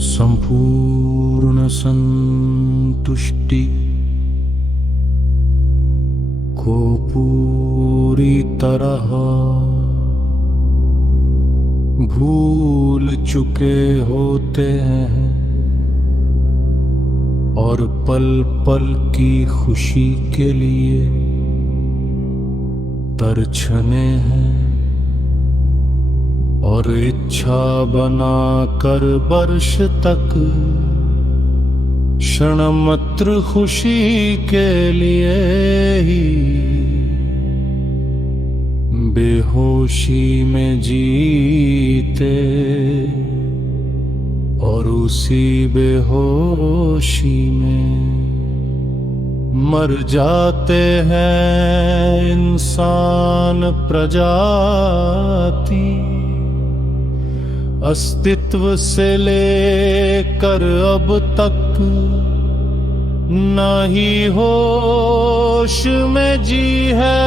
संपूर्ण संतुष्टि को पूरी तरह भूल चुके होते हैं और पल पल की खुशी के लिए तरछने हैं और इच्छा बनाकर वर्ष तक क्षणमात्र खुशी के लिए ही बेहोशी में जीते और उसी बेहोशी में मर जाते हैं इंसान प्रजाति। अस्तित्व से लेकर अब तक न ही होश में जी है,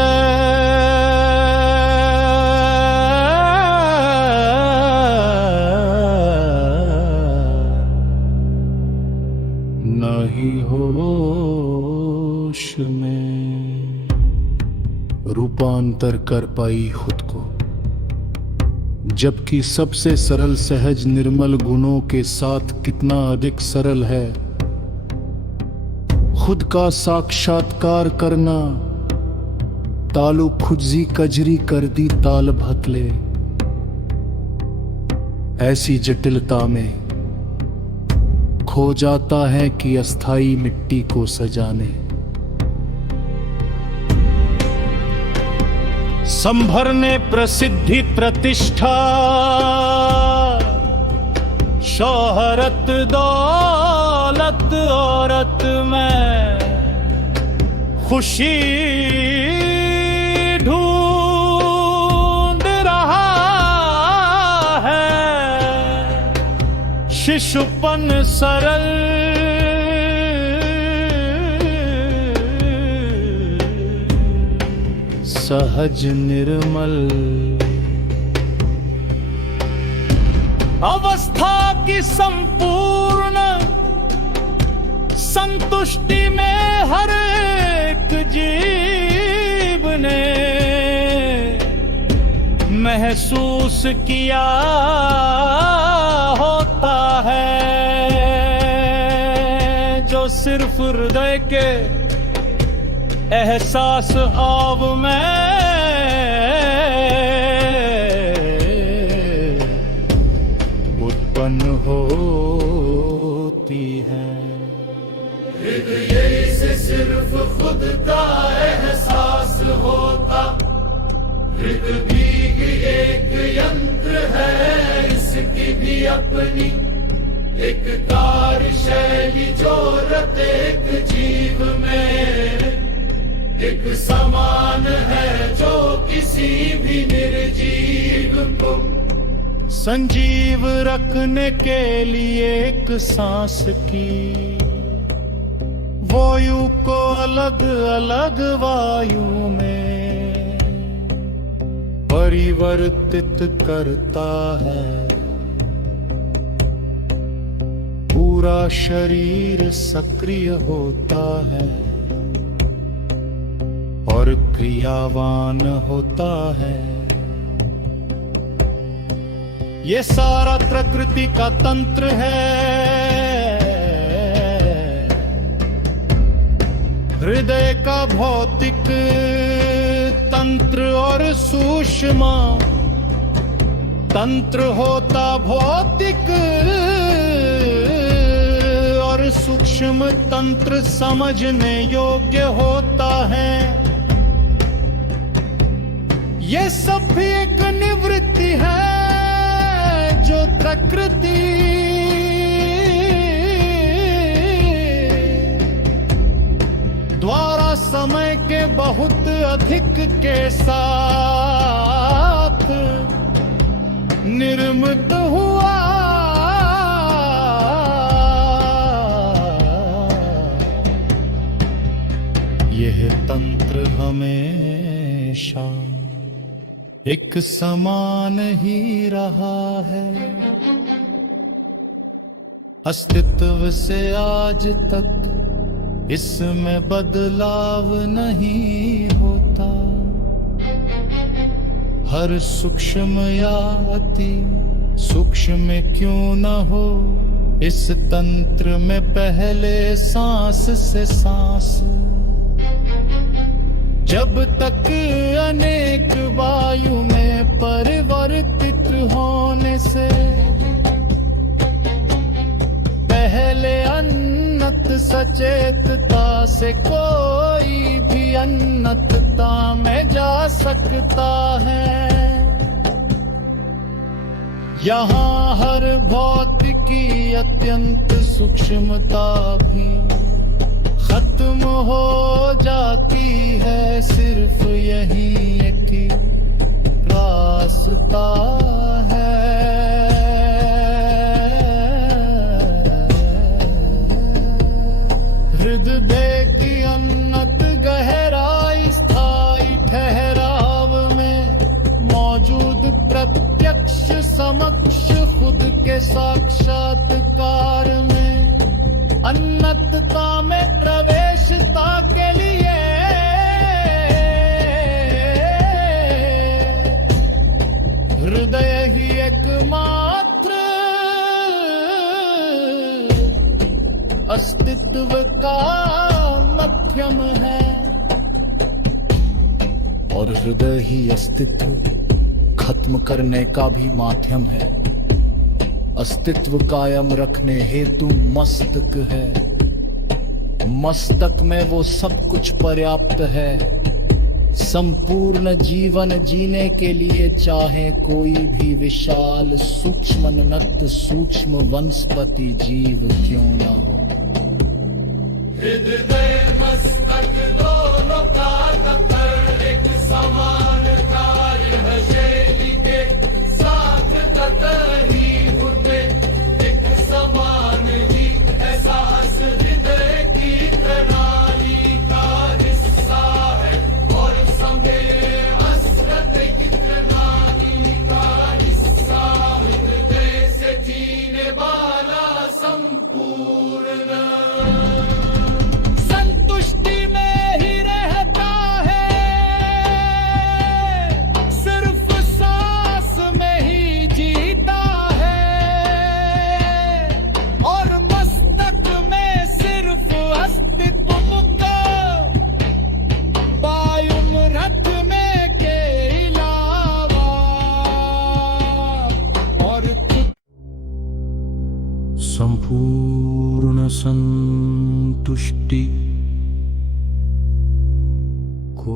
न ही होश में रूपांतर कर पाई खुद को, जबकि सबसे सरल सहज निर्मल गुणों के साथ कितना अधिक सरल है खुद का साक्षात्कार करना। तालु खुजी कजरी कर दी ताल भतले, ऐसी जटिलता में खो जाता है कि अस्थाई मिट्टी को सजाने। संभरने प्रसिद्धि प्रतिष्ठा शोहरत दौलत औरत में खुशी ढूंढ रहा है। शिशुपन सरल सहज निर्मल अवस्था की संपूर्ण संतुष्टि में हर एक जीव ने महसूस किया होता है, जो सिर्फ हृदय के एहसास आव में उत्पन्न होती है। हृदय से सिर्फ खुद का एहसास होता, हृदय भी एक यंत्र है, इसकी भी अपनी एक कार्यशैली जो प्रत्येक जीव में एक समान है, जो किसी भी निर्जीव को संजीव रखने के लिए एक सांस की वायु को अलग अलग वायु में परिवर्तित करता है। पूरा शरीर सक्रिय होता है और क्रियावान होता है। ये सारा प्रकृति का तंत्र है, हृदय का भौतिक तंत्र और सूक्ष्म तंत्र होता भौतिक और सूक्ष्म तंत्र समझने योग्य होता है। ये सब भी एक निवृत्ति है जो प्रकृति द्वारा समय के बहुत अधिक के साथ निर्मित हुआ। यह तंत्र हमेशा एक समान ही रहा है। अस्तित्व से आज तक इसमें बदलाव नहीं होता। हर सूक्ष्म या अति सूक्ष्म क्यों न हो, इस तंत्र में पहले सांस से सांस। जब तक अनेक वायु में परिवर्तित होने से पहले अन्नत सचेतता से कोई भी अन्नतता में जा सकता है। यहाँ हर भौतिकी अत्यंत सूक्ष्मता भी खत्म हो जाती है। सिर्फ यही एक रास्ता है। हृदय की उन्नत गहराई स्थायी ठहराव में मौजूद प्रत्यक्ष समक्ष खुद के साक्षात्कार में अन्नतता में प्रवेशता के लिए हृदय ही एकमात्र अस्तित्व का मध्यम है। और हृदय ही अस्तित्व खत्म करने का भी माध्यम है। अस्तित्व कायम रखने हेतु मस्तक है। मस्तक में वो सब कुछ पर्याप्त है। संपूर्ण जीवन जीने के लिए चाहे कोई भी विशाल सूक्ष्मोन्नत सूक्ष्म वनस्पति जीव क्यों न हो। हृदय मस्तक दोनों का कतर एक समान कार्य है। शैली के साथ कतई होते एक समान ही एहसास हृदय की प्रणाली का हिस्सा है। और समय असरत की प्रणाली का हिस्सा हृदय से जीने वाला संपूर्ण संतुष्टि में ही रहता है। सिर्फ सांस में ही जीता है। और मस्तक में सिर्फ अस्तित्व मुक्त वायुम रथ में के अलावा और संपूर्ण संतुष्टि को